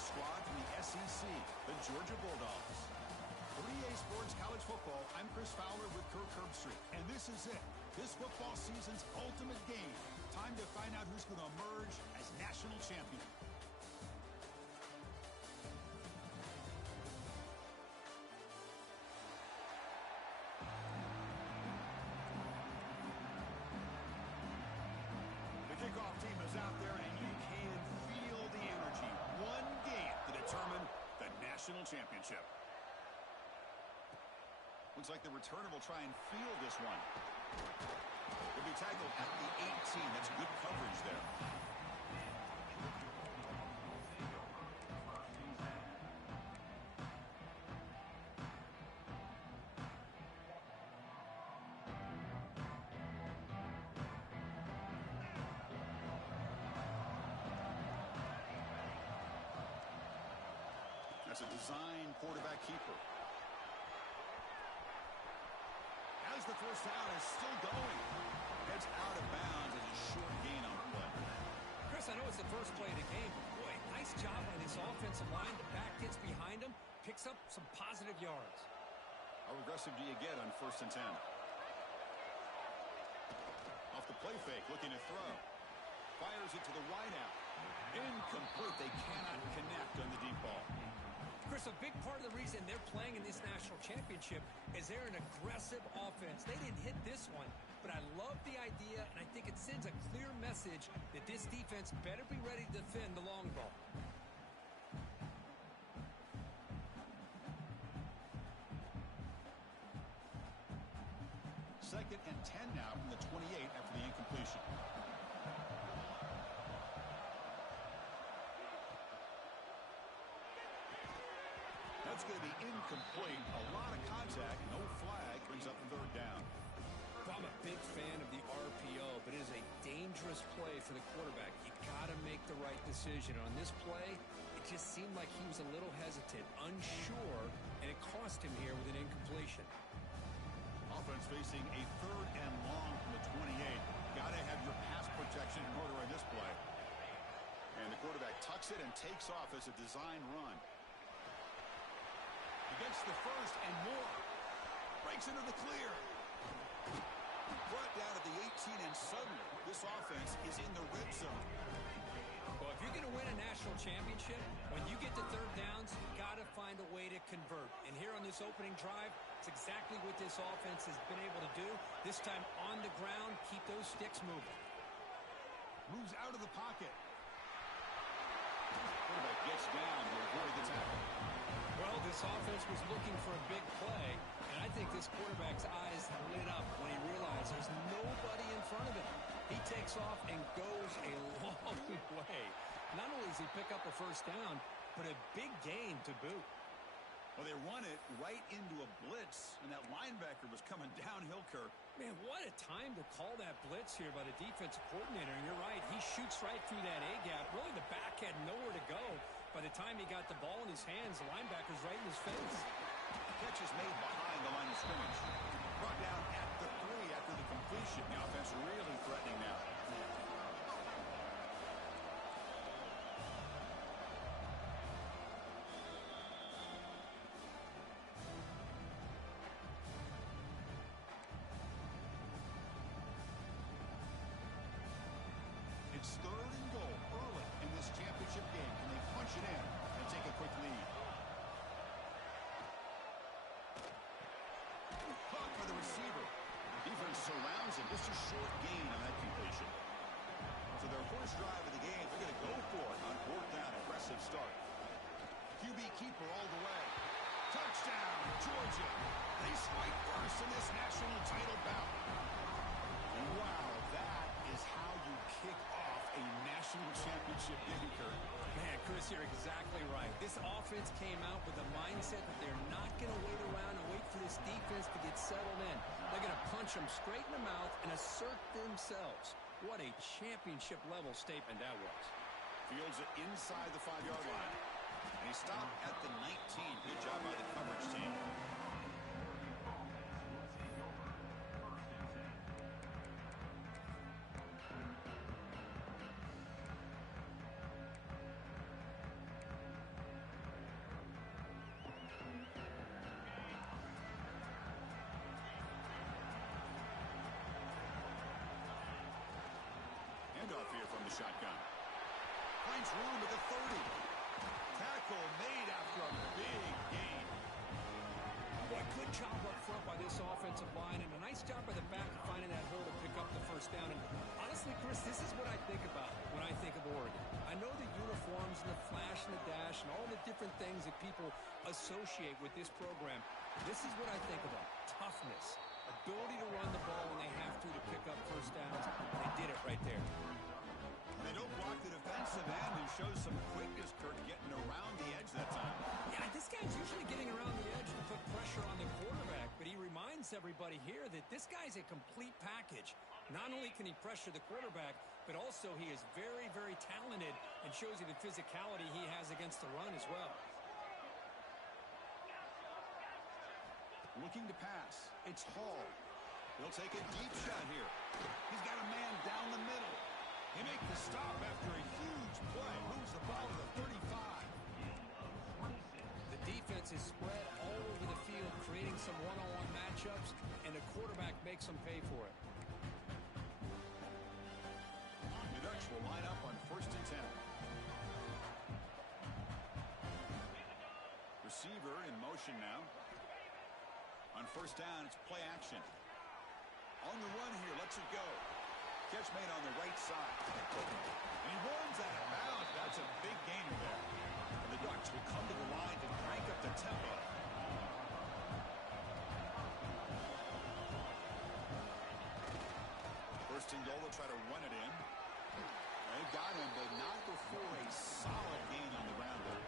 squad from the SEC, the Georgia Bulldogs. 3A Sports College Football, I'm Chris Fowler with Kirk Herbstreit, and this is it. This football season's ultimate game. Time to find out who's going to emerge as national champion. The kickoff team is out there, and you can feel the energy. One game to determine the national championship. Looks like the returner will try and field this one. He'll be tackled at the 18. That's good coverage there. That's a design quarterback keeper. As the first down is still going. Heads out of bounds as a short gain on the play. Chris, I know it's the first play of the game, but boy, nice job by this offensive line. The back gets behind him, picks up some positive yards. How aggressive do you get on 1st and 10? Off the play fake, looking to throw. Fires it to the wide out. Incomplete. They cannot connect on the deep ball. Chris, a big part of the reason they're playing in this national championship is they're an aggressive offense. They didn't hit this one, but I love the idea, and I think it sends a clear message that this defense better be ready to defend the long ball. Second and 10 now from the 28 after the incompletion. That's going to be incomplete. A lot of contact. No flag. Brings up the 3rd down. I'm a big fan of the RPO, but it is a dangerous play for the quarterback. You got to make the right decision. On this play, it just seemed like he was a little hesitant, unsure, and it cost him here with an incompletion. Offense facing a 3rd and long from the 28. Got to have your pass protection in order on this play. And the quarterback tucks it and takes off as a design run. He gets the first and more. Breaks into the clear. Brought down at the 18, and suddenly this offense is in the red zone. Well, if you're going to win a national championship, when you get to 3rd downs, you got to find a way to convert. And here on this opening drive, it's exactly what this offense has been able to do. This time on the ground, keep those sticks moving. Moves out of the pocket. Quarterback gets down to avoid the tackle. Well, this offense was looking for a big play, and I think this quarterback's eyes lit up when he realized there's nobody in front of him. He takes off and goes a long way. Not only does he pick up a 1st down, but a big gain to boot. Well, they run it right into a blitz, and that linebacker was coming downhill, Kirk. Man, what a time to call that blitz here by the defensive coordinator. And you're right, he shoots right through that A-gap. Really, the back had nowhere to go. By the time he got the ball in his hands, the linebacker's right in his face. The catch is made behind the line of scrimmage. Brought down at the 3 after the completion. The offense really threatening now. It's 3rd and goal early in this championship game. Can they punch it in and take a quick lead? Caught by the receiver. Defense surrounds him. Just a short gain on that completion. So their first drive of the game, they're going to go for it on 4th down. Aggressive start. QB keeper all the way. Touchdown, Georgia. They strike first in this national title bout. And wow, that is how you kick off a national championship game, Kirk. Man, Chris, you're exactly right. This offense came out with a mindset that they're not going to wait around and wait for this defense to get settled in. They're going to punch them straight in the mouth and assert themselves. What a championship-level statement that was. Fields it inside the 5-yard line. And he stopped at the 19. Good job by the coverage team. handoff here from the shotgun. Finds room at the 30. Tackle made after a big gain. Boy, good job up front by this offensive line, and a nice job by the back of finding that hole to pick up the first down. And honestly, Chris, this is what I think about when I think of Oregon. I know the uniforms and the flash and the dash and all the different things that people associate with this program. This is what I think about. Toughness, ability to run the ball when they have to pick up first downs. They did it right there. They don't block the defensive end and show some quickness, Kirk, getting around the edge that time. Yeah, this guy's usually getting around the edge to put pressure on the quarterback, but he reminds everybody here that this guy's a complete package. Not only can he pressure the quarterback, but also he is very, very talented and shows you the physicality he has against the run as well. Looking to pass. It's Hall. He'll take a deep shot here. He's got a man down the middle. He makes the stop after a huge play. Moves the ball to the 35. The defense is spread all over the field, creating some one-on-one matchups, and the quarterback makes them pay for it. The Ducks will line up on 1st and 10. Receiver in motion now. On 1st down, it's play action. On the run here, lets it go. Catch made on the right side. And he runs out of bounds. That's a big gainer there. And the Ducks will come to the line to crank up the tempo. 1st and goal, they'll try to run it in. They got him, but not before a solid gain on the ground there.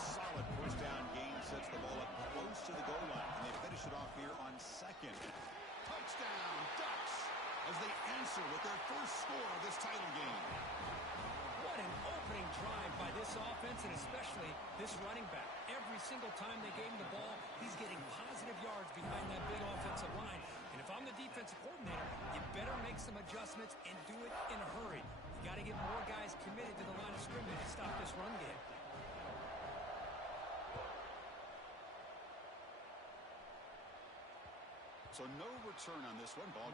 Solid push down gain sets the ball up close to the goal line. And they finish it off here on 2nd. Touchdown, Ducks, as they answer with their first score of this title game. What an opening drive by this offense, and especially this running back. Every single time they gave him the ball, he's getting positive yards behind that big offensive line. And if I'm the defensive coordinator, you better make some adjustments and do it in a hurry. You got to get more guys committed to the line of scrimmage to stop this run game. So no return on this one. Ball.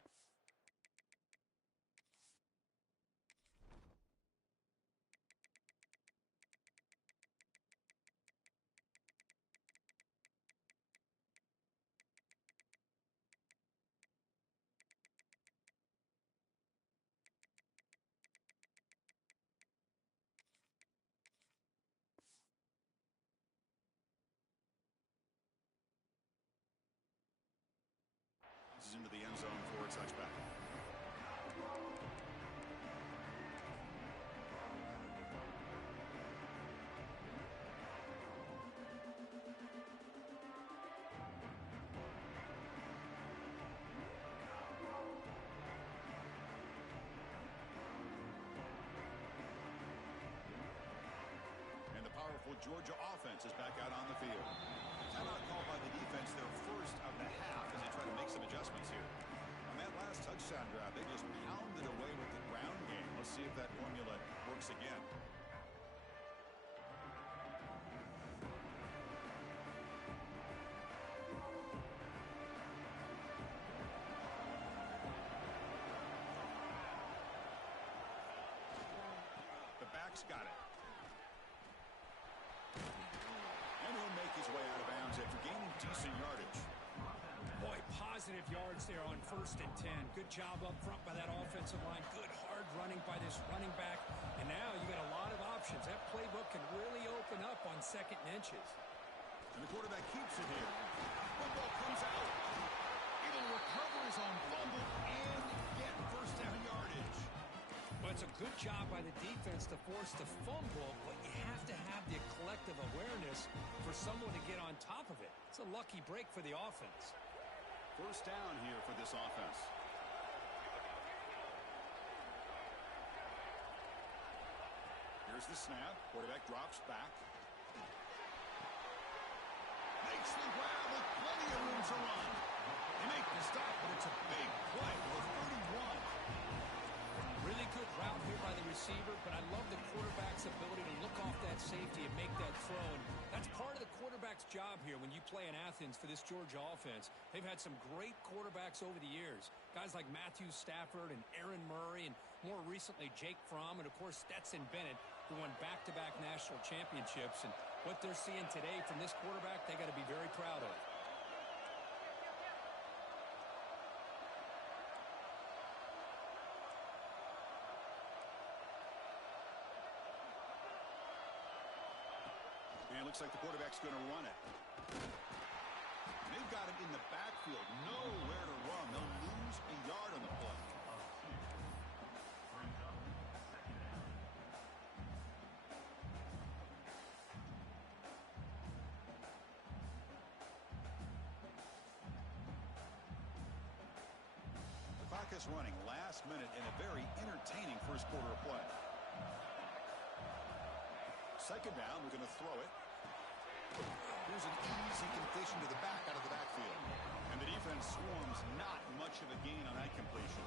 Into the end zone for a touchback. And the powerful Georgia offense is back out on the field. Timeout called by the defense, their first of the half, as they try to make some adjustments here. On that last touchdown drive, they just pounded away with the ground game. Let's see if that formula works again. The back's got it. And he'll make his way out of bounds after gaining decent yardage. Boy, positive yards there on 1st and 10. Good job up front by that offensive line. Good hard running by this running back. And now you got a lot of options. That playbook can really open up on 2nd and inches. And the quarterback keeps it here. Football comes out. It'll recover his own fumble and get 1st down yardage. Well, it's a good job by the defense to force the fumble, but you have to have the collective awareness for someone to get on top of it. It's a lucky break for the offense. 1st down here for this offense. Here's the snap. Quarterback drops back. Makes the grab with plenty of room to run. They make the stop, but it's a big play for 31. Really good route here by the receiver, but I love the quarterback's ability to look off that safety and make that throw. And that's part of the quarterback's job here when you play in Athens for this Georgia offense. They've had some great quarterbacks over the years. Guys like Matthew Stafford and Aaron Murray, and more recently Jake Fromm, and of course Stetson Bennett, who won back-to-back national championships. And what they're seeing today from this quarterback, they got to be very proud of. And it looks like the quarterback's going to run it. They've got him in the backfield. Nowhere to run. They'll lose a yard on the play. The clock is running. Last minute in a very entertaining first quarter of play. Second down, we're going to throw it. Here's an easy completion to the back out of the backfield. And the defense swarms, not much of a gain on that completion.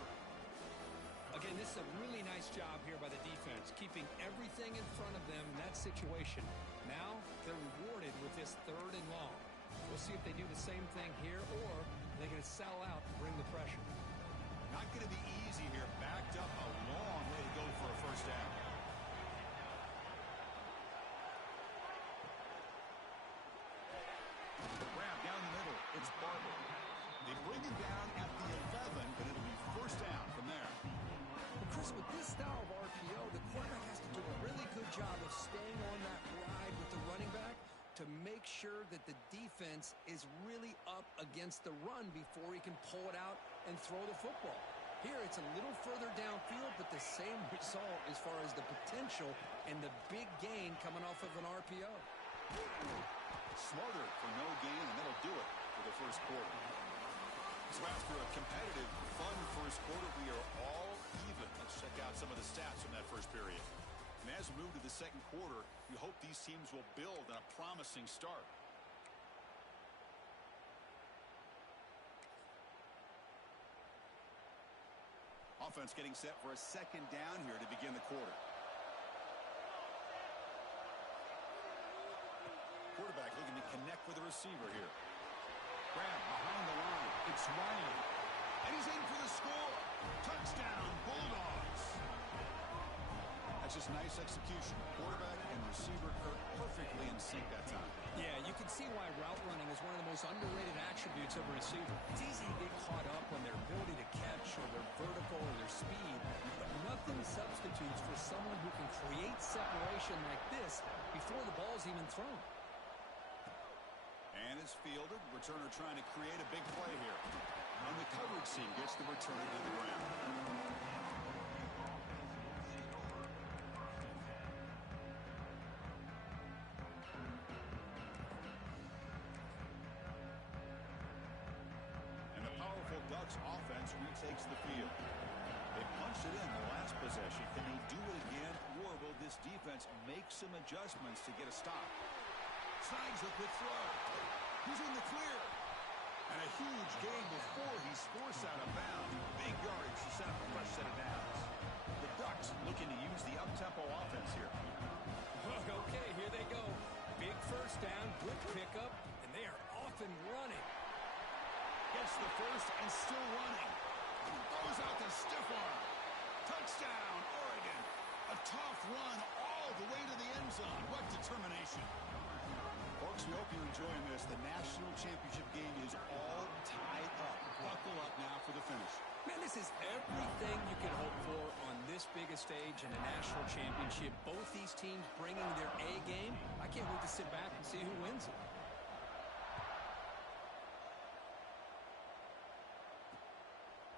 Again, this is a really nice job here by the defense, keeping everything in front of them in that situation. Now they're rewarded with this 3rd and long. We'll see if they do the same thing here, or they're going to sell out and bring the pressure. Not going to be easy here. Backed up a long way to go for a first down. Grab down the middle. It's Barber. They bring him down at the 11, but it'll be first down from there. Well, Chris, with this style of RPO, the quarterback has to do a really good job of staying on that ride with the running back to make sure that the defense is really up against the run before he can pull it out and throw the football. Here, it's a little further downfield, but the same result as far as the potential and the big gain coming off of an RPO. Smarter for no gain, and that'll do it for the first quarter. So after a competitive, fun first quarter, we are all even. Let's check out some of the stats from that first period. And as we move to the second quarter, we hope these teams will build on a promising start. Offense getting set for a second down here to begin the quarter. Quarterback looking to connect with the receiver here. Grab behind the line. It's Riley. And he's in for the score. Touchdown, Bulldogs. That's just nice execution. Quarterback and receiver are perfectly in sync that time. Yeah, you can see why route running is one of the most underrated attributes of a receiver. It's easy to get caught up on their ability to catch or their vertical or their speed, but nothing substitutes for someone who can create separation like this before the ball's even thrown. And it's fielded. Returner trying to create a big play here. On the coverage seam, gets the returner to the ground. And the powerful Ducks offense retakes the field. They punched it in the last possession. Can they do it again, or will this defense make some adjustments to get a stop? Snags a quick throw. He's in the clear. And a huge gain before he's forced out of bounds. Big yardage to set up a fresh set of downs. The Ducks looking to use the up-tempo offense here. Okay, here they go. Big first down, quick pickup, and they are off and running. Gets the first and still running. Throws out the stiff arm. Touchdown, Oregon. A tough run all the way to the end zone. What determination. Folks, we hope you're enjoying this. The national championship game is all tied up. Buckle up now for the finish. Man, this is everything you can hope for on this biggest stage in a national championship. Both these teams bringing their A game. I can't wait to sit back and see who wins it.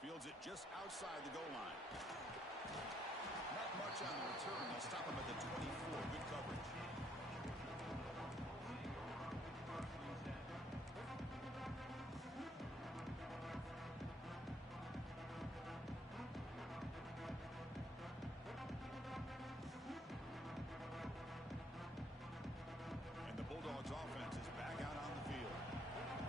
Fields it just outside the goal line. Not much on the return. They'll stop him at the 24. Good coverage. And the Bulldogs offense is back out on the field.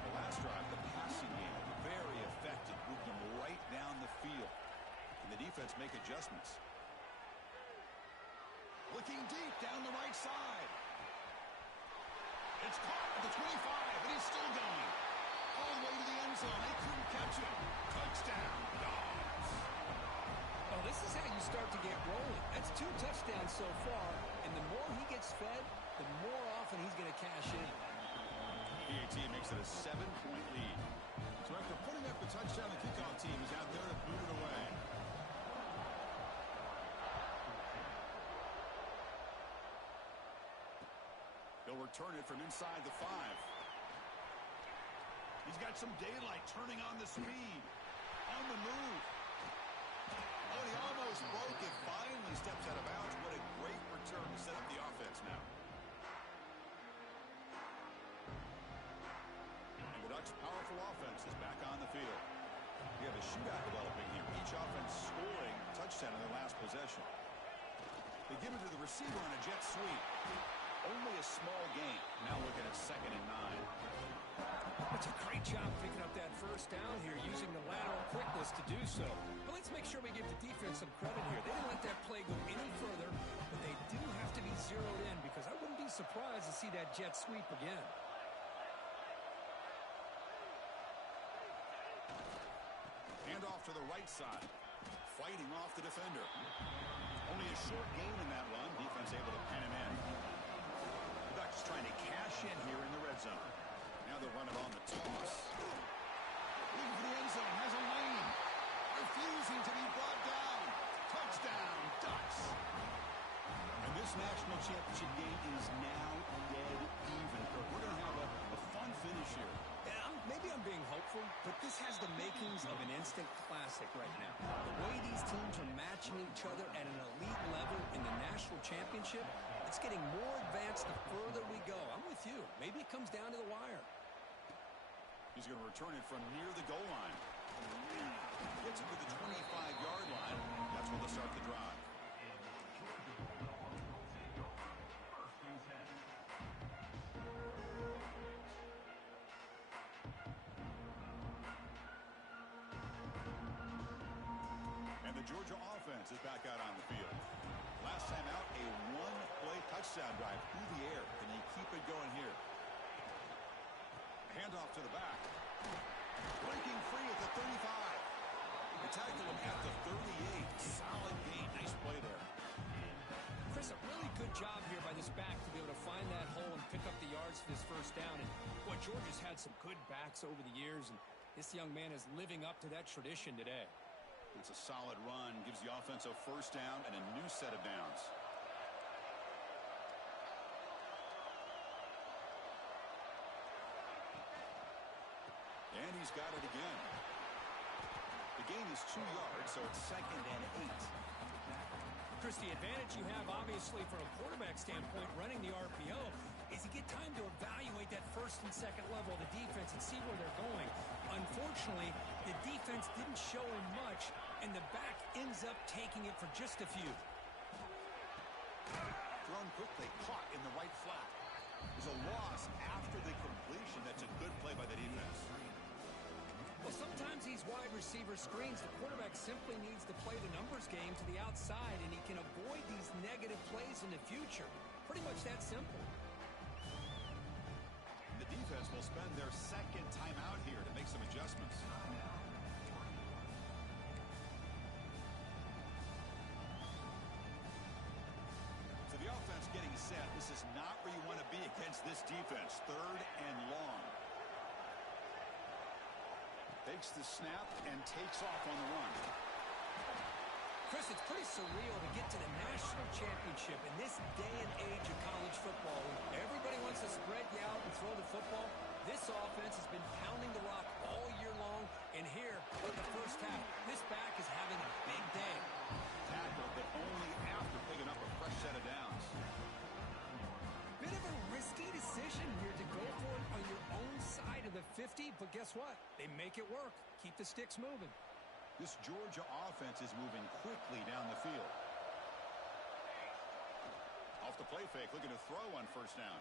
The last drive, the passing game, very effective. Moved them right down the field. And the defense make adjustments. Looking deep down the right side. It's caught at the 25, and he's still going. All the way to the end zone. They couldn't catch him. Touchdown, Dogs. Oh, this is how you start to get rolling. That's 2 touchdowns so far, and the more he gets fed, the more often he's going to cash in. PAT makes it a 7-point lead. So after putting up the touchdown, the kickoff team is out there to boot it away. He'll return it from inside the 5. He's got some daylight turning on the speed. On the move. Oh, he almost broke it. Finally steps out of bounds. What a great return to set up the offense now. And the Ducks' powerful offense is back on the field. We have a shootout developing here. Each offense scoring a touchdown in their last possession. They give it to the receiver on a jet sweep. Only a small gain. Now looking at 2nd and 9. It's a great job picking up that first down here, using the lateral quickness to do so. But let's make sure we give the defense some credit here. They didn't let that play go any further, but they do have to be zeroed in because I wouldn't be surprised to see that jet sweep again. Hand off to the right side. Fighting off the defender. Only a short gain in that run. Defense able to pen him in. The Ducks trying to cash in here in the red zone. Now they'll run it on the toss. Looking for the end zone. Has a lane. Refusing to be brought down. Touchdown, Ducks. And this national championship game is now dead even. We're going to have a fun finish here. Yeah, maybe I'm being hopeful, but this has the makings of an instant classic right now. The way these teams are matching each other at an elite level in the national championship, it's getting more advanced the further we go. I'm with you. Maybe it comes down to the wire. He's going to return it from near the goal line. Gets it to the 25-yard line. That's where they'll start the drive. And the Georgia offense is back out on the field. Last time out, a one-play touchdown drive through the air. Can you keep it going here? Handoff to the back. Breaking free at the 35. They tackle him at the 38. Solid gain. Nice play there. Chris, a really good job here by this back to be able to find that hole and pick up the yards for this first down. And boy, Georgia's had some good backs over the years, and this young man is living up to that tradition today. It's a solid run. Gives the offense a first down and a new set of downs. And he's got it again. The gain is 2 yards, so it's 2nd and 8. Chris, the advantage you have, obviously, from a quarterback standpoint, running the RPO, is you get time to evaluate that first and second level of the defense and see where they're going. Unfortunately, the defense didn't show him much, and the back ends up taking it for just a few. Thrown quickly, caught in the right flat. There's a loss after the completion. That's a good play by the defense. Well, sometimes these wide receiver screens, the quarterback simply needs to play the numbers game to the outside, and he can avoid these negative plays in the future. Pretty much that simple. The defense will spend their second timeout here to make some adjustments. So the offense getting set. This is not where you want to be against this defense. 3rd and long. Takes the snap and takes off on the run. Chris, it's pretty surreal to get to the national championship in this day and age of college football. When everybody wants to spread you out and throw the football, this offense has been pounding the rock all year long. And here, in the first half, this back is having a big day. Tackle, but only after picking up a fresh set of downs. Bit of a risky decision here to go for it on your own side of the 50, but guess what? They make it work. Keep the sticks moving. This Georgia offense is moving quickly down the field. Off the play fake, looking to throw on first down.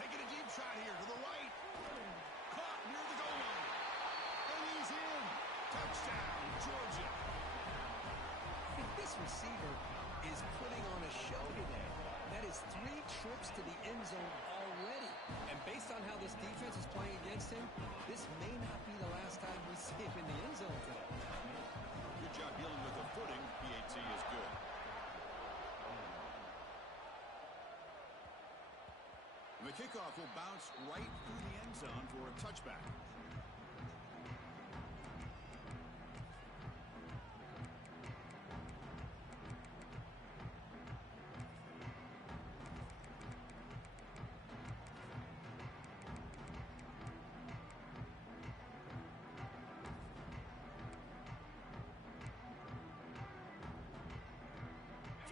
Taking a deep shot here to the right. Caught near the goal line. And he's in. Touchdown, Georgia. This receiver is putting on a show today. That is 3 trips to the end zone already. And based on how this defense is playing against him, this may not be the last time we see him in the end zone today. Good job dealing with the footing. PAT is good. And the kickoff will bounce right through the end zone for a touchback.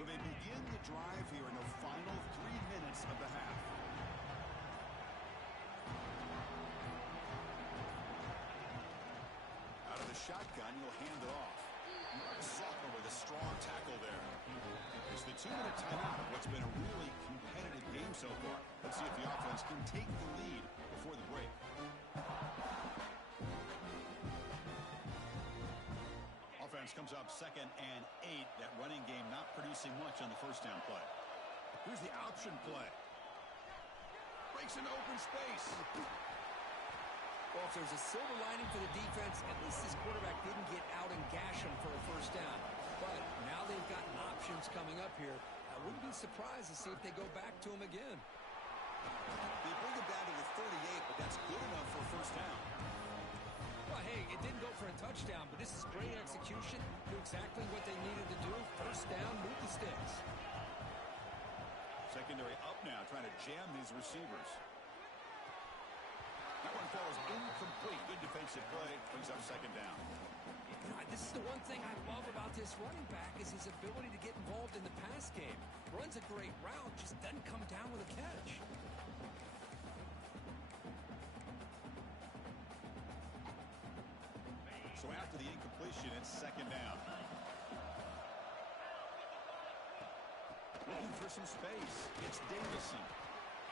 So they begin the drive here in the final 3 minutes of the half. Out of the shotgun, he'll hand it off. Soffer with a strong tackle there. It's the 2-minute timeout of what's been a really competitive game so far. Let's see if the offense can take the lead before the break. Offense comes up 2nd and 8. That running game not producing much on the first down play. Here's the option play. Breaks into open space. Well, if there's a silver lining for the defense, at least this quarterback didn't get out and gash him for a first down. But now they've got options coming up here. I wouldn't be surprised to see if they go back to him again. They bring him down to the 38, but that's good enough for a first down. Well, hey, it didn't go for a touchdown, but this is great execution. Knew exactly what they needed to do. First down, move the sticks. Secondary up now, trying to jam these receivers. That one falls incomplete. Good defensive play. Brings up 2nd down. This is the one thing I love about this running back is his ability to get involved in the pass game. Runs a great route, just doesn't come down with a catch. So after the incompletion, it's 2nd down. Looking for some space. It's Davison.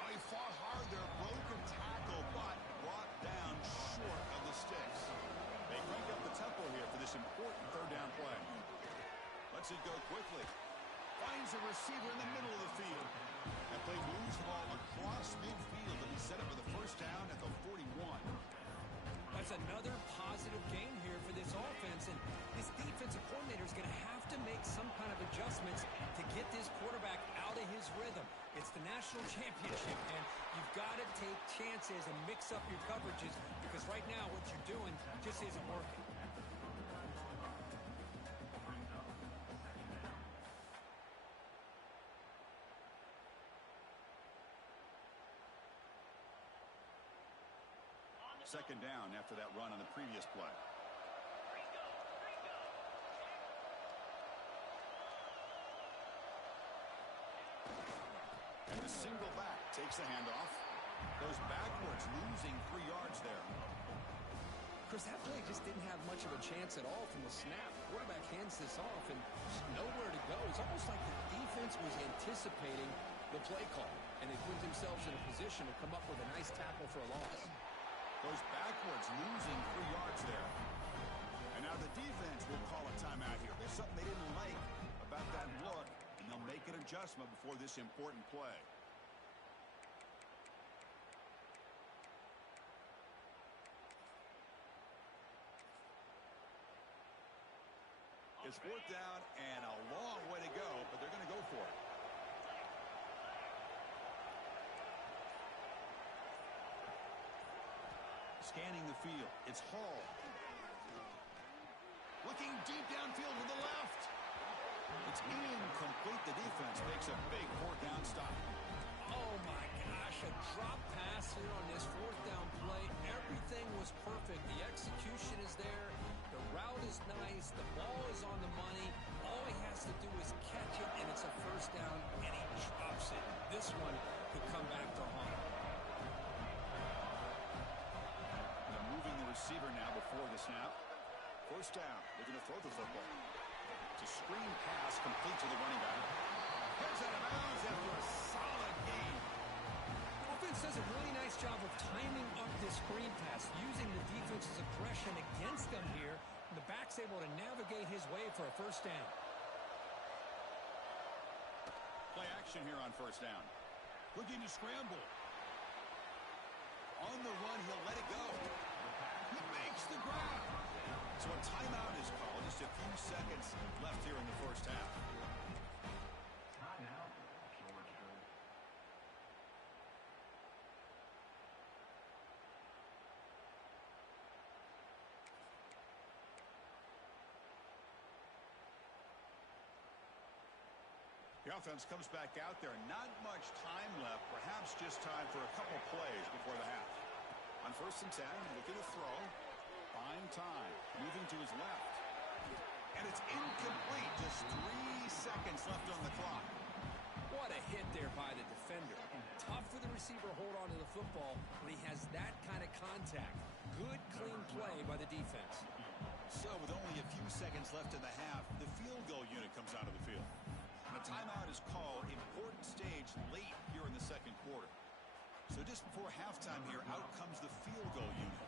Oh, he fought hard there. Broken tackle, but brought down short of the sticks. They crank up the tempo here for this important 3rd down play. Lets it go quickly. Finds a receiver in the middle of the field. That play moves the ball across midfield, and he set up for the first down at the 41. That's another positive game here for this offense, and this defensive coordinator is going to have to make some kind of adjustments to get this quarterback out of his rhythm. It's the national championship, and you've got to take chances and mix up your coverages because right now what you're doing just isn't working. Second down after that run on the previous play. And the single back takes the handoff. Goes backwards, losing 3 yards there. Chris, that play just didn't have much of a chance at all from the snap. Quarterback hands this off and just nowhere to go. It's almost like the defense was anticipating the play call, and they put themselves in a position to come up with a nice tackle for a loss. Goes backwards, losing 3 yards there. And now the defense will call a timeout here. There's something they didn't like about that look, and they'll make an adjustment before this important play. It's 4th down and a long way to go, but they're going to go for it. Scanning the field. It's Hall. Looking deep downfield to the left. It's incomplete. The defense makes a big 4th down stop. Oh, my gosh. A drop pass here on this 4th down play. Everything was perfect. The execution is there. The route is nice. The ball is on the money. All he has to do is catch it, and it's a first down, and he drops it. This one could come back to haunt him. Receiver now before the snap. First down. Looking to throw the football. It's a screen pass complete to the running back. Heads out of bounds after a solid gain. Offense does a really nice job of timing up this screen pass, using the defense's aggression against them here. And the back's able to navigate his way for a first down. Play action here on first down. Looking to scramble. On the run, he'll let it go. He makes the grab. So a timeout is called. Just a few seconds left here in the first half. The offense comes back out there. Not much time left. Perhaps just time for a couple plays before the half. On 1st and 10, looking to throw. Fine time. Moving to his left. And it's incomplete. Just 3 seconds left on the clock. What a hit there by the defender. Tough for the receiver to hold on to the football when he has that kind of contact. Good, clean play by the defense. So with only a few seconds left in the half, the field goal unit comes out of the field. A timeout is called. Important stage late here in the second quarter. So just before halftime here, out comes the field goal unit.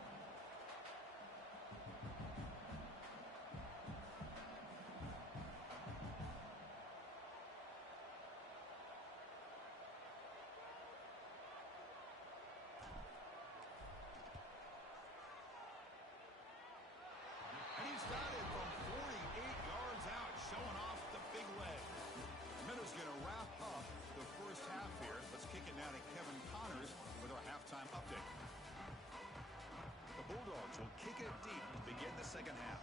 And he's got it from 48 yards out, showing off the big leg. Minnows going to wrap up the first half here. Let's kick it now to Kevin Connors with our halftime update. The Bulldogs will kick it deep to begin the second half.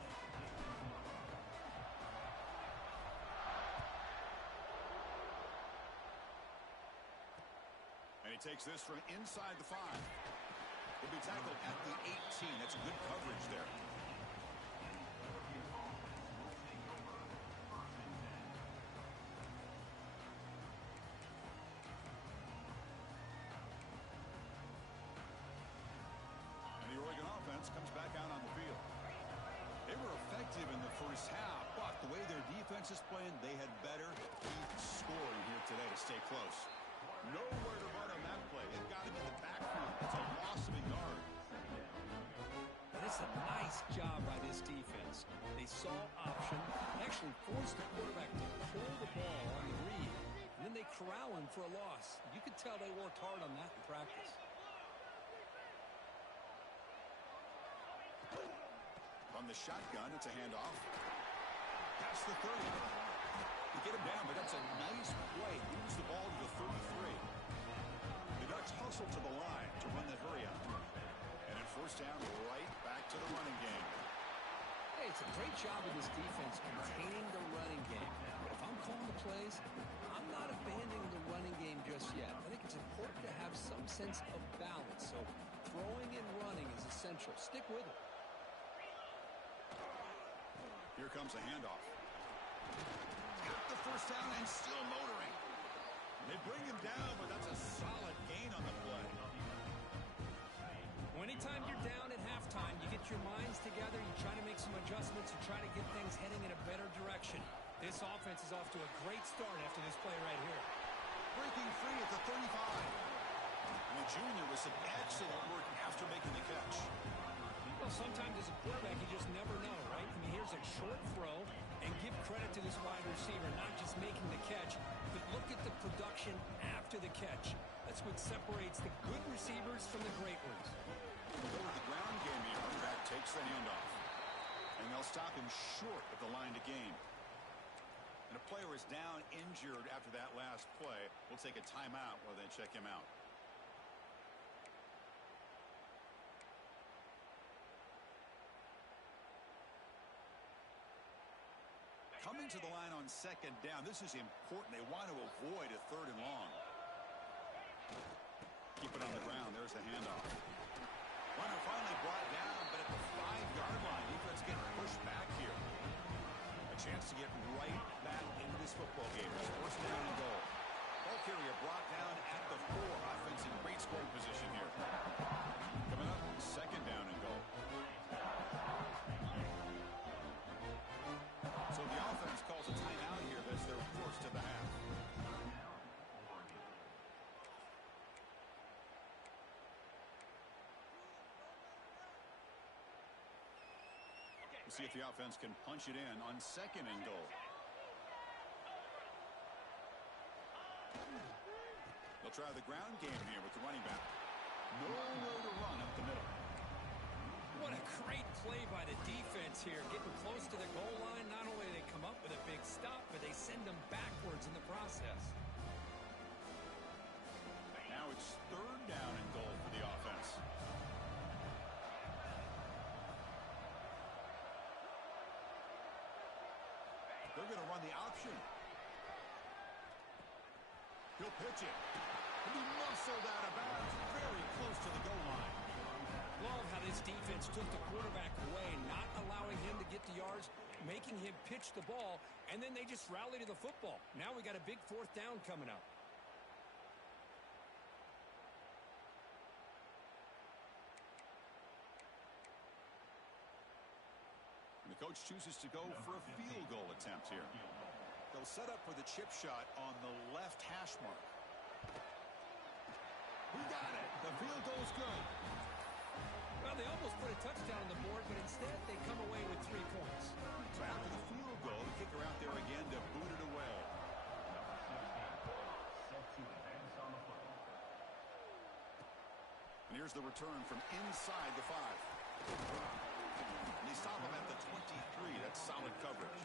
And he takes this from inside the 5. He'll be tackled at the 18. That's good coverage there. Comes back out on the field. They were effective in the first half, but the way their defense is playing, they had better keep scoring here today to stay close. Nowhere to run on that play. They've got him in the backfield. It's a loss of a yard. And it's a nice job by this defense. They saw option, actually forced the quarterback to pull the ball on the read, and then they corral him for a loss. You could tell they worked hard on that in practice. On the shotgun, it's a handoff. Past the 30. You get him down, but that's a nice play. Moves the ball to the 33. The Ducks hustle to the line to run the hurry up. And at first down, right back to the running game. Hey, it's a great job of this defense containing the running game. But if I'm calling the plays, I'm not abandoning the running game just yet. I think it's important to have some sense of balance. So throwing and running is essential. Stick with it. Here comes a handoff. Got the first down and still motoring. They bring him down, but that's a solid gain on the play. Well, anytime you're down at halftime, you get your minds together, you try to make some adjustments, you try to get things heading in a better direction. This offense is off to a great start after this play right here. Breaking free at the 35. And the junior with some excellent work after making the catch. Well, sometimes as a quarterback, you just never know, right? I mean, here's a short throw, and give credit to this wide receiver, not just making the catch, but look at the production after the catch. That's what separates the good receivers from the great ones. We'll go with the ground game here. Quarterback takes the handoff. And they'll stop him short of the line to gain. And a player is down injured after that last play. We'll take a timeout while they check him out. Coming to the line on second down. This is important. They want to avoid a 3rd and long. Keep it on the ground. There's the handoff. Runner finally brought down, but at the 5-yard line, defense getting pushed back here. A chance to get right back into this football game. It's 1st down and goal. Ball carrier brought down at the 4. Offense in great scoring position here. Coming up, 2nd down and goal. So the offense calls a timeout here as they're forced to the half. We'll see if the offense can punch it in on 2nd and goal. They'll try the ground game here with the running back. Nowhere to run up the middle. What a great play by the defense here. Getting close to the goal line, not only do they come up with a big stop, but they send them backwards in the process. Now it's 3rd down and goal for the offense. They're going to run the option. He'll pitch it. He'll be muscled out of bounds, very close to the goal line. Love how this defense took the quarterback away, not allowing him to get the yards, making him pitch the ball, and then they just rally to the football. Now we got a big 4th down coming up. And the coach chooses to go for a field goal attempt here. They'll set up for the chip shot on the left hash mark. We got it. The field goal's good. Well, they almost put a touchdown on the board, but instead they come away with 3 points. So after the field goal, the kicker out there again to boot it away. And here's the return from inside the 5. And they stop him at the 23. That's solid coverage.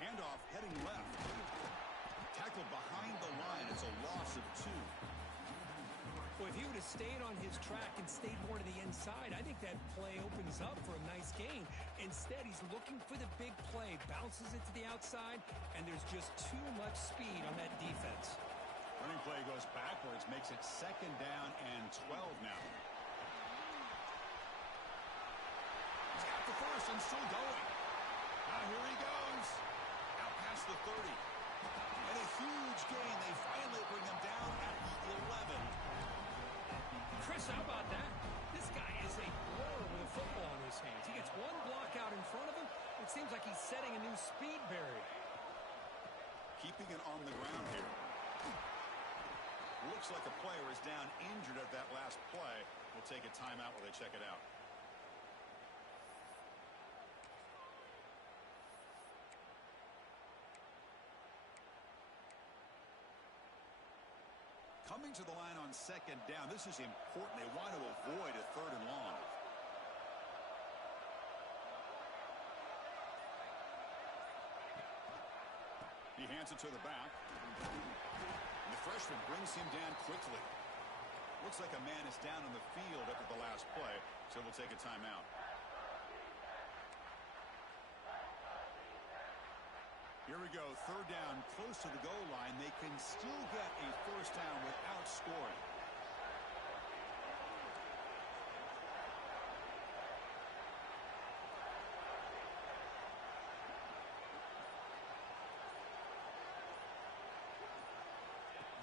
Handoff heading left. Tackled behind the line. It's a loss of 2. Well, if he would have stayed on his track and stayed more to the inside, I think that play opens up for a nice gain. Instead, he's looking for the big play, bounces it to the outside, and there's just too much speed on that defense. Running play goes backwards, makes it 2nd down and 12 now. He's got the first and still going. Now here he goes. Out past the 30. And a huge gain. They finally bring him down at the 11. Chris, how about that? This guy is a blower with a football in his hands. He gets one block out in front of him. It seems like he's setting a new speed barrier. Keeping it on the ground here. Looks like a player is down injured at that last play. We'll take a timeout while they check it out. Coming to the line on 2nd down. This is important. They want to avoid a 3rd and long. He hands it to the back. And the freshman brings him down quickly. Looks like a man is down on the field after the last play, so we'll take a timeout. Here we go, 3rd down, close to the goal line. They can still get a 1st down without scoring.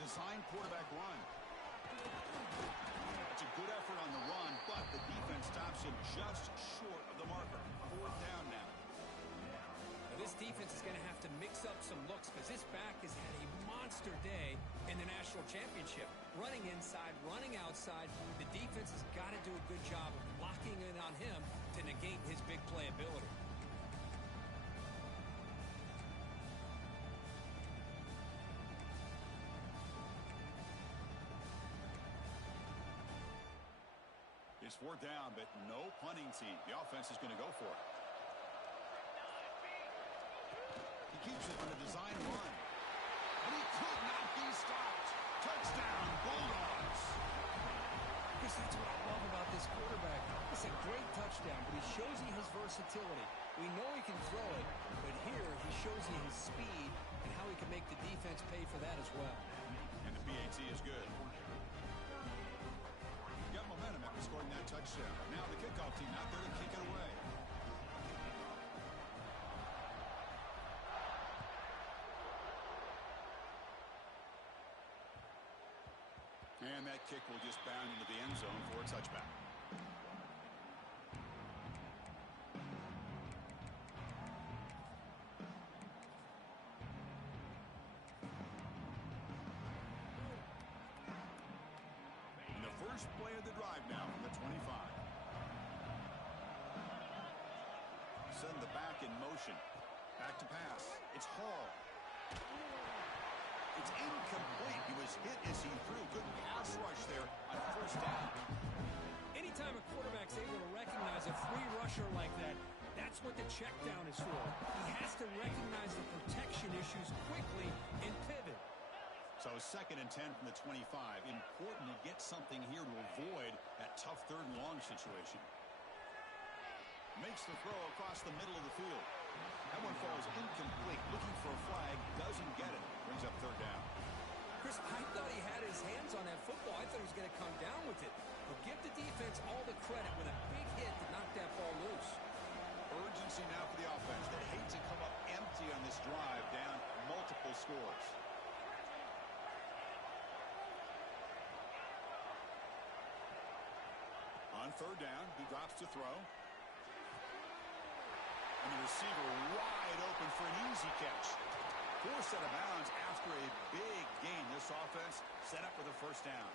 Design quarterback run. It's a good effort on the run, but the defense stops him just short of the marker. 4th down now. This defense is going to have to mix up some looks because this back has had a monster day in the national championship. Running inside, running outside. The defense has got to do a good job of locking in on him to negate his big play ability. It's 4th down, but no punting team. The offense is going to go for it. He keeps it on a design run. And he could not be stopped. Touchdown, Bulldogs. Chris, that's what I love about this quarterback. It's a great touchdown, but he shows you his versatility. We know he can throw it, but here he shows you his speed and how he can make the defense pay for that as well. And the PAT is good. Got momentum after scoring that touchdown. Now the kickoff team out there to kick it away. And that kick will just bound into the end zone for a touchback. the drive now from the 25. Send the back in motion. Back to pass. It's Hall. It's incomplete. He was hit as he threw. Good pass rush there on first down. Anytime a quarterback's able to recognize a free rusher like that, that's what the check down is for. He has to recognize the protection issues quickly and pivot. So 2nd and 10 from the 25. Important to get something here to avoid that tough 3rd and long situation. Makes the throw across the middle of the field. That one falls incomplete. Looking for a flag. Doesn't get it. Brings up 3rd down. Chris, I thought he had his hands on that football. I thought he was going to come down with it. But give the defense all the credit with a big hit to knock that ball loose. Urgency now for the offense. They hate to come up empty on this drive, down multiple scores. On 3rd down, he drops to throw. And the receiver wide open for an easy catch. Forced out of bounds after a big gain. This offense set up with a 1st down.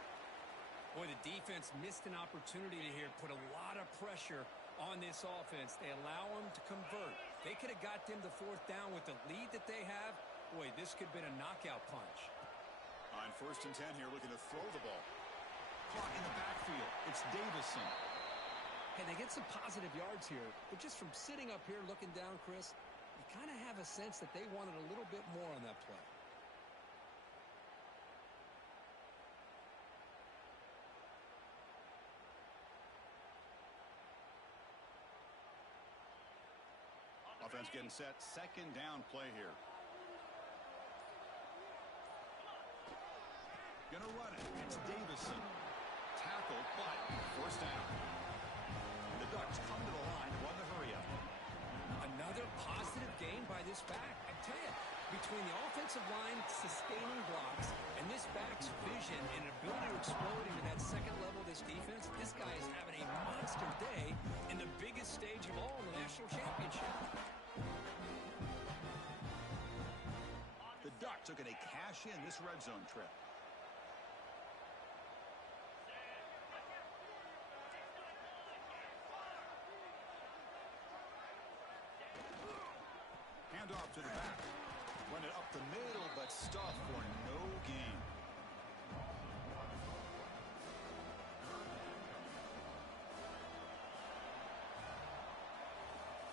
Boy, the defense missed an opportunity to here put a lot of pressure on this offense. They allow them to convert. They could have got them to 4th down with the lead that they have. Boy, this could have been a knockout punch. On 1st and 10 here, looking to throw the ball. Caught in the backfield. It's Davison. Hey, they get some positive yards here, but just from sitting up here looking down, Chris, you kind of have a sense that they wanted a little bit more on that play. Offense getting set. 2nd down play here. Gonna run it. It's Davison. Tackled, but 1st down. The Ducks come to the line, run the hurry up. Another positive gain by this back. I tell you, between the offensive line sustaining blocks and this back's vision and ability to explode into that 2nd level of this defense, this guy is having a monster day in the biggest stage of all in the national championship. The Ducks are going to cash in this red zone trip. Off to the back. Run it up the middle, but stuffed for no gain.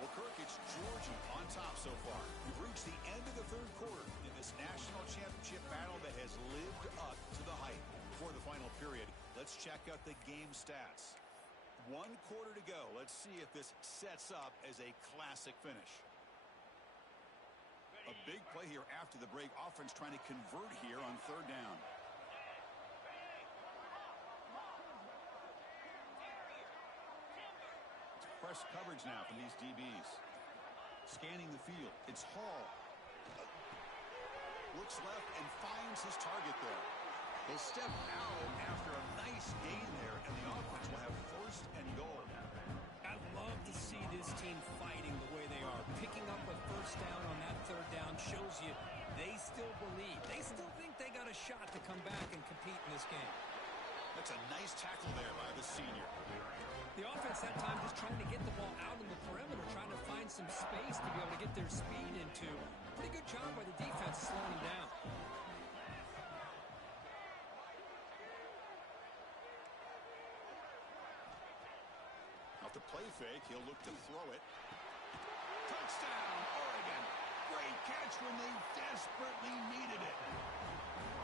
Well, Kirk, it's Georgia on top so far. We've reached the end of the 3rd quarter in this national championship battle that has lived up to the hype. Before the final period, let's check out the game stats. 1 quarter to go. Let's see if this sets up as a classic finish. A big play here after the break. Offense trying to convert here on 3rd down. It's press coverage now from these DBs. Scanning the field. It's Hall. Looks left and finds his target there. He'll step out after a nice gain there, and the offense will have 1st and goal. I love to see this team fighting the way they are. Picking up a 1st down on that 3rd down shows you they still believe. They still think they got a shot to come back and compete in this game. That's a nice tackle there by the senior. The offense that time just trying to get the ball out on the perimeter, trying to find some space to be able to get their speed into. Pretty good job by the defense slowing them down. Off the play fake, he'll look to throw it. Touchdown, Oregon. Great catch when they desperately needed it.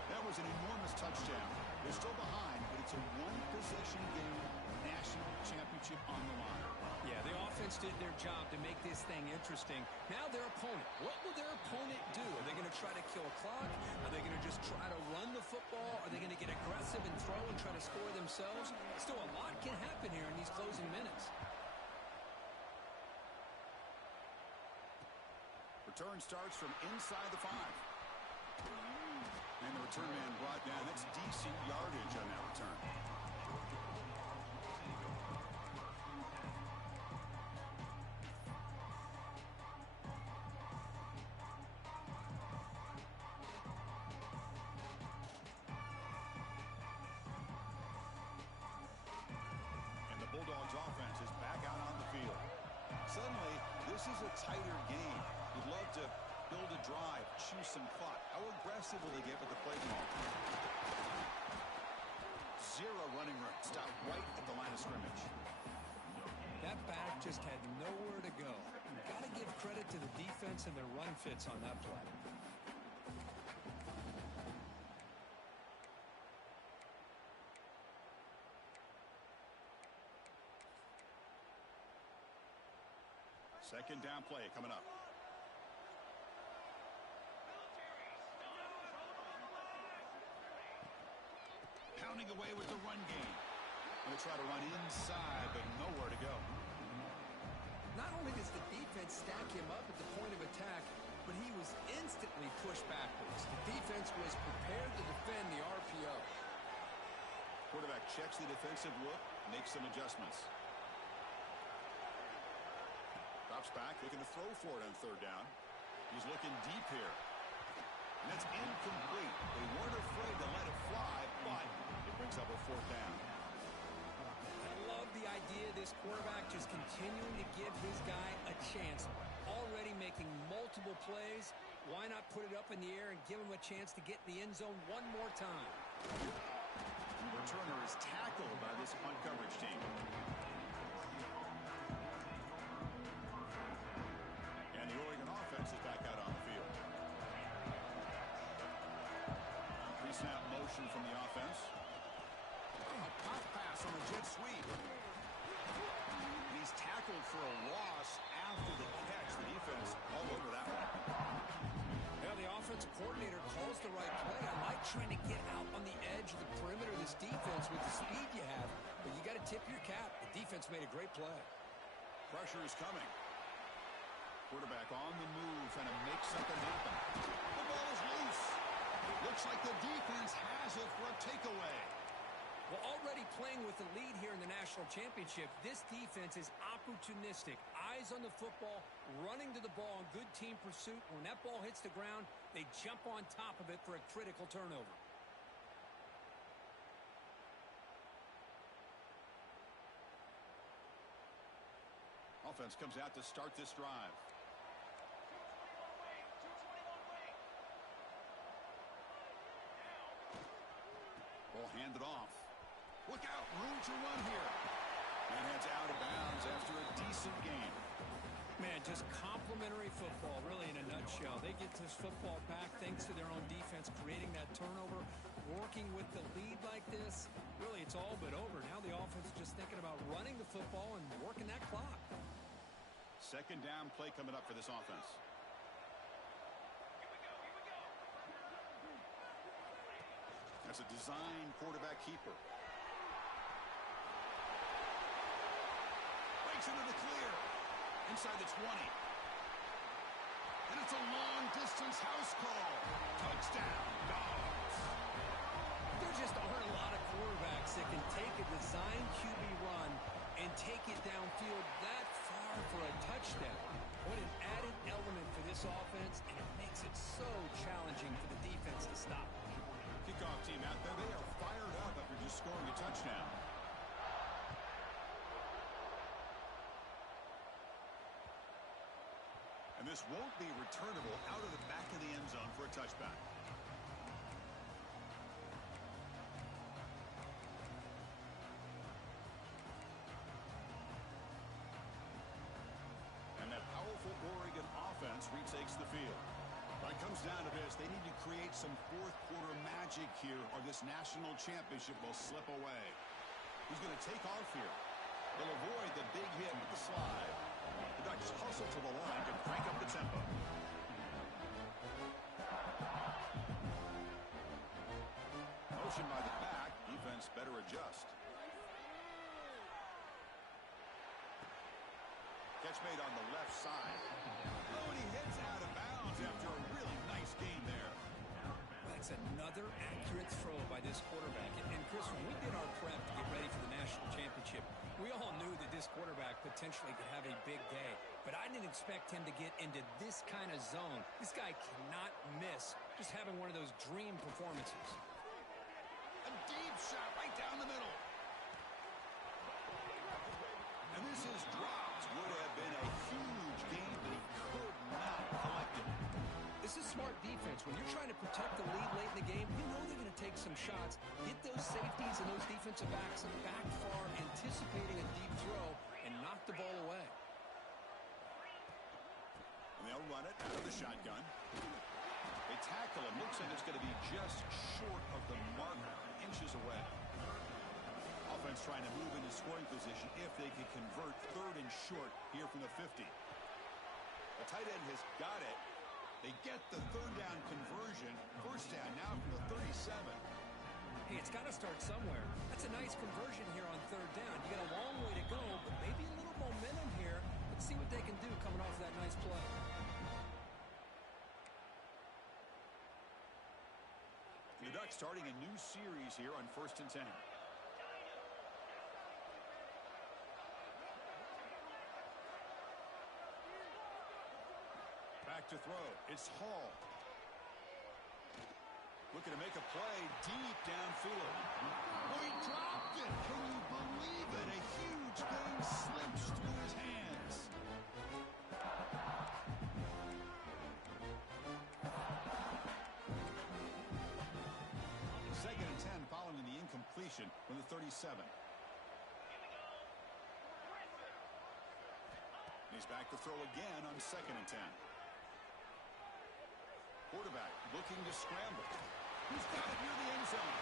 That was an enormous touchdown. They're still behind, but it's a 1-possession game, national championship on the line. Yeah, the offense did their job to make this thing interesting. Now their opponent. What will their opponent do? Are they going to try to kill a clock? Are they going to just try to run the football? Are they going to get aggressive and throw and try to score themselves? Still, a lot can happen here in these closing minutes. Return starts from inside the 5. And the return man brought down. That's decent yardage on that return. This is a tighter game. You'd love to build a drive, choose some clock. How aggressive will they get with the play call? Zero running room. Stop right at the line of scrimmage. That back just had nowhere to go. You've got to give credit to the defense and their run fits on that play. Second down play coming up. Pounding away with the run game. Going to try to run inside, but nowhere to go. Not only does the defense stack him up at the point of attack, but he was instantly pushed backwards. The defense was prepared to defend the RPO. Quarterback checks the defensive look, makes some adjustments. Drops back, looking to throw for it on third down. He's looking deep here. And that's incomplete. They weren't afraid to let it fly, but it brings up a fourth down. I love the idea of this quarterback just continuing to give his guy a chance. Already making multiple plays. Why not put it up in the air and give him a chance to get in the end zone one more time? The returner is tackled by this punt coverage team. And the Oregon offense is back out on the field. Pre-snap motion from the offense. A pop pass on a jet sweep. And he's tackled for a loss after the catch. The defense all over that one. Yeah, the offensive coordinator calls the right play. I like trying to get out on the edge of the perimeter of this defense with the speed you have, but you got to tip your cap. The defense made a great play. Pressure is coming. Quarterback on the move, trying to make something happen. The ball is loose. Looks like the defense has it for a takeaway. Well, already playing with the lead here in the national championship, this defense is opportunistic. Eyes on the football, running to the ball in good team pursuit. When that ball hits the ground, they jump on top of it for a critical turnover. Offense comes out to start this drive. Ball handed off. Look out, room to run here. And heads out of bounds after a decent game. Man, just complimentary football, really in a nutshell. They get this football back thanks to their own defense, creating that turnover, working with the lead like this. Really, it's all but over. Now the offense is just thinking about running the football and working that clock. Second down play coming up for this offense. That's a design quarterback keeper. Breaks into the clear. Inside the 20. And it's a long-distance house call. Touchdown, Dogs. There just aren't a lot of quarterbacks that can take a design QB run and take it downfield that far for a touchdown. What an added element for this offense, and it makes it so challenging for the defense to stop. Kickoff team out there, they are fired up after just scoring a touchdown. And this won't be returnable out of the back of the end zone for a touchback. And that powerful Oregon offense retakes the field. When it comes down to this, they need to create some fourth-quarter magic here, or this national championship will slip away. Who's going to take off here? They'll avoid the big hit with the slide. The Ducks hustle to the line to crank up the tempo. Motion by the back. Defense better adjust. Catch made on the left side. Oh, and he heads out of bounds after a really nice game there. That's another accurate throw by this quarterback. And Chris, when we did our prep to get ready for the national championship, we all knew that this quarterback potentially could have a big day. But I didn't expect him to get into this kind of zone. This guy cannot miss just having one of those dream performances. A deep shot right down the middle. And this is dropped. Would have been a huge huge gain, but he could not collect it. This is smart defense. When you're trying to protect the lead late in the game, you know they're going to take some shots, get those safeties and those defensive backs back far, anticipating a deep throw, and knock the ball away. And they'll run it out of the shotgun. They tackle him. Looks like it's going to be just short of the mark, inches away. Offense trying to move into scoring position if they can convert 3rd and short here from the 50. The tight end has got it. They get the 3rd down conversion. 1st down now from the 37. Hey, it's got to start somewhere. That's a nice conversion here on 3rd down. You got a long way to go, but maybe a little momentum here. Let's see what they can do coming off that nice play. The Ducks starting a new series here on 1st and 10. Back to throw. It's Hall. Looking to make a play deep downfield. Oh, he dropped it. Can you believe it? A huge thing slips through his hands. 2nd and 10 following the incompletion from the 37. He's back to throw again on 2nd and 10. Quarterback looking to scramble. He's got it near the end zone.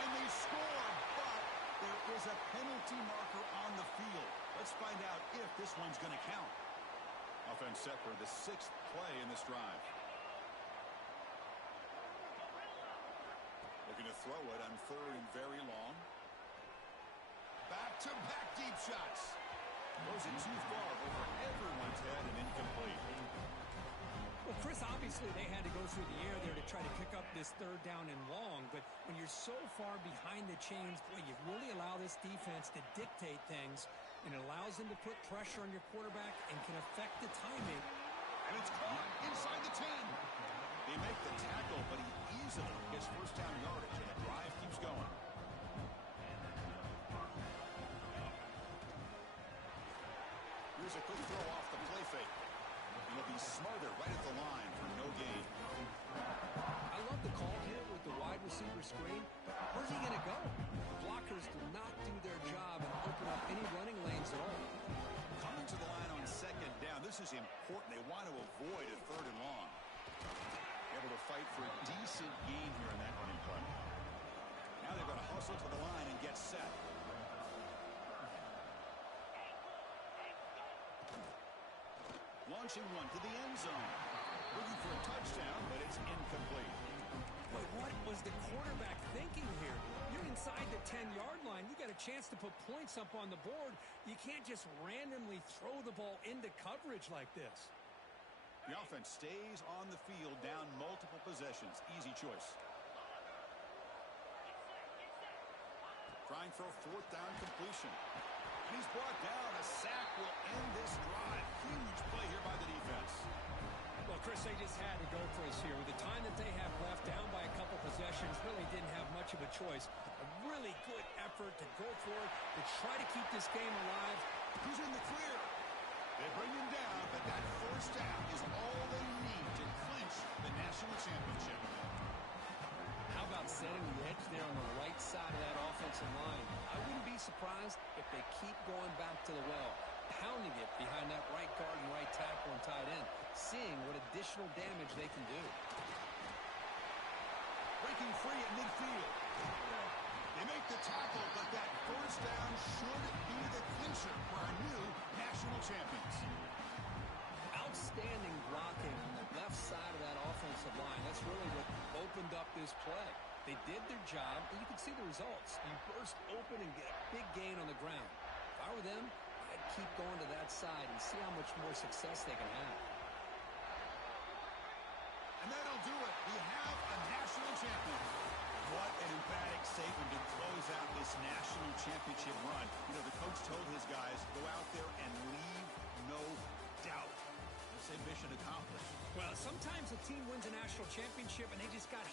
And they score, but there is a penalty marker on the field. Let's find out if this one's going to count. Offense set for the 6th play in this drive. Looking to throw it on 3rd and very long. Back-to-back deep shots. Throws it too far over everyone's head and incomplete. Well, Chris, obviously they had to go through the air there to try to pick up this 3rd down and long, but when you're so far behind the chains, boy, you really allow this defense to dictate things, and it allows them to put pressure on your quarterback and can affect the timing. And it's caught inside the 10. They make the tackle, but he easily gets 1st down yardage, and the drive keeps going. Here's a quick throw off the play fake. It'll be Smarter right at the line for no gain. I love the call here with the wide receiver screen. Where's he going to go? Blockers do not do their job and open up any running lanes at all. Coming to the line on 2nd down. This is important. They want to avoid a 3rd and long. Able to fight for a decent gain here in that running play. Now they're going to hustle to the line and get set. Launching one to the end zone. Looking for a touchdown, but it's incomplete. But what was the quarterback thinking here? You're inside the 10-yard line. You got a chance to put points up on the board. You can't just randomly throw the ball into coverage like this. The offense stays on the field down multiple possessions. Easy choice. Trying for a 4th down completion. And he's brought down. A sack will end this drive. Huge play here by the defense. Well, Chris, they just had to go for us here. With the time that they have left, down by a couple possessions, really didn't have much of a choice. A really good effort to go for it, to try to keep this game alive. He's in the clear. They bring him down, but that 1st down is all they need to clinch the national championship. How about setting the edge there on the right side of that offensive line? I wouldn't be surprised if they keep going back to the well, pounding it behind that right guard and right tackle and tight end, seeing what additional damage they can do. Breaking free at midfield. They make the tackle, but that 1st down should be the clincher for our new national champions. Outstanding blocking on the left side of that offensive line. That's really what opened up this play. They did their job, and you can see the results. You burst open and get a big gain on the ground. If I were them, I'd keep going to that side and see how much more success they can have. And that'll do it. We have a national champion. What an emphatic statement to close out this national championship run. You know, the coach told his guys, go out there and leave no doubt. Let's say mission accomplished. Well, sometimes a team wins a national championship and they just got